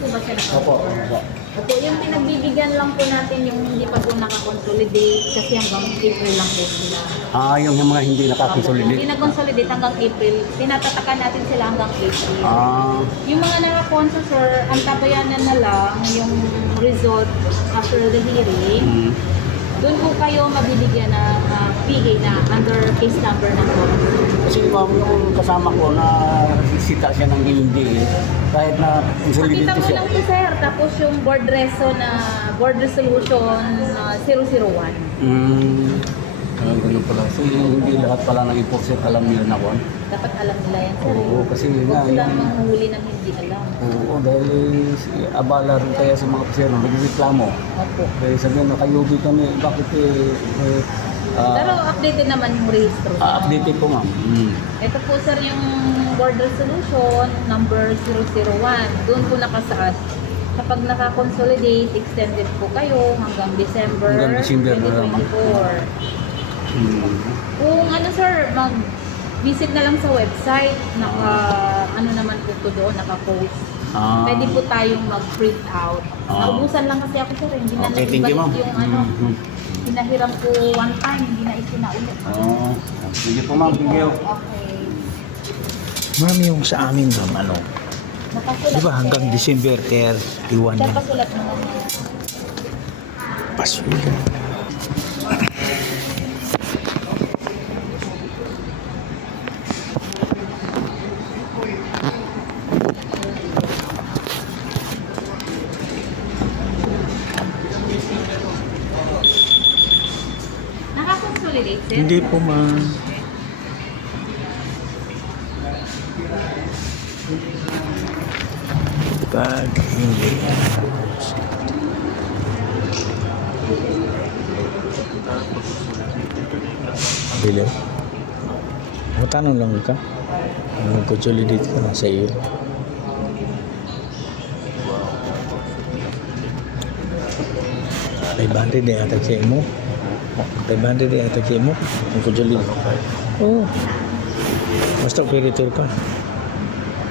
po ba siya Opo. naka-cover? Opo, yung pinagbibigyan lang po natin yung hindi pa po nakakonsolidate kasi hanggang April lang po sila. Yung mga hindi Hindi nakakonsolidate. na-consolidate hanggang April, tinatatakan natin sila hanggang April. Yung mga naka-consol, sir, ang tabayanan na lang yung result after the hearing. Doon po kayo mabibigyan ng PA na under case number ng court. Kasi ma'am, yung kasama ko na sita siya ng hindi, kahit na consolidated Pakita mo siya. lang po, sir, tapos yung board board resolution 001. Ganun pala. So hindi lahat pala ng enforcer alam nila na kung. Dapat alam nila yan, sir. Oo, kasi nga. Huwag sila manghuli ng hindi alam. Oo, dahil abala rin kaya sa mga kasero, nagreklamo. Opo. Kaya sabihin na kayubi kami, bakit Pero updated naman yung registro. updated po ma'am. Ito po, sir, yung board resolution number 001. Doon po nakasaad. Kapag naka-consolidate, extended po kayo hanggang December Hanggang December na lang. 2024. Kung ano, sir, mag-visit na lang sa website. Ano naman po to doon, naka-post. Pwede po tayong mag-print out. Naubusan lang kasi ako, sir. Hindi na Okay, thank you, ma'am. yung ano. Pinahiram ko one time, hindi na isinaulit. Sige po ma'am, thank you. Okay. Ma'am, yung sa amin ma'am, Nakasulat, di ba hanggang sir. December 31 Sir, yan? pasulat mo naman. Paswig. Nakakonsolidate, sir? Hindi po ma'am. Pag hindi. Bili. Matanong lang ka. Mag-consolidate ka na sa iyo. May bandit na yata sa mo. May bandit na yata sa mo. Mag-consolidate. Oo. Basta operator ka.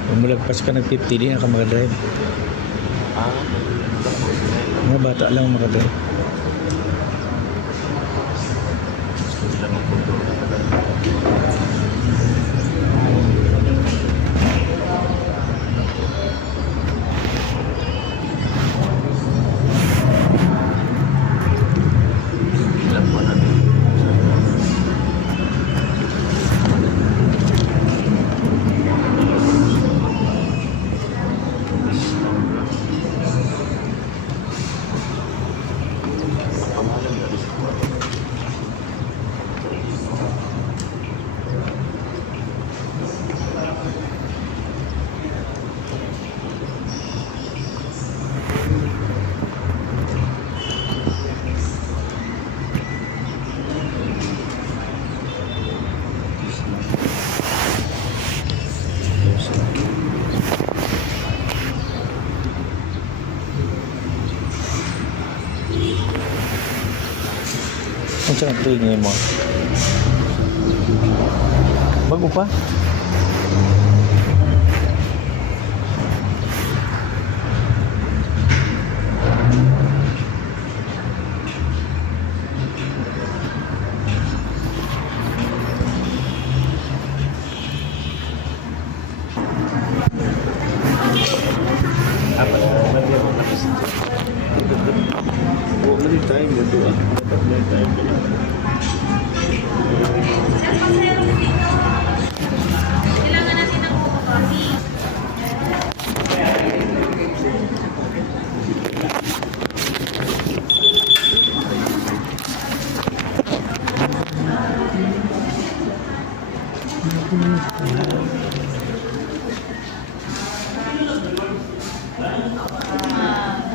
Kung malagpas ka ng 50, di na ka makadrive. Mga bata lang makadrive. Kung saan ang training mo? Bago pa? Kailangan natin ng photocopy.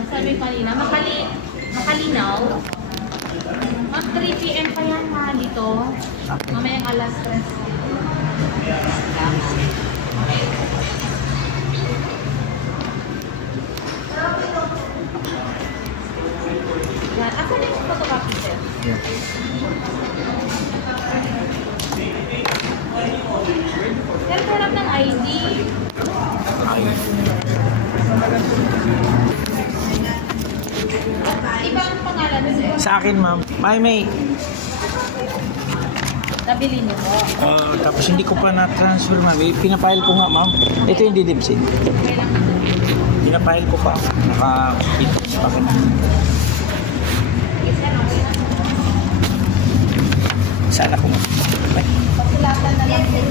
Sabi kanina, makalinaw. Mag 3 PM pa yan ha dito. Mamayang alas 3. Yan. Asan yung photocopy, sir? Sir, hanap ng ID. pangalan sir? Sa akin, ma'am. May. Nabili niyo po. Tapos hindi ko pa na-transfer, ma'am. Pinapile ko nga, ma'am. Ito yung didibsin. Kailangan na. Pinapile ko pa. Naka-pitos pa ko. Sana ko. Pasulatan na lang din.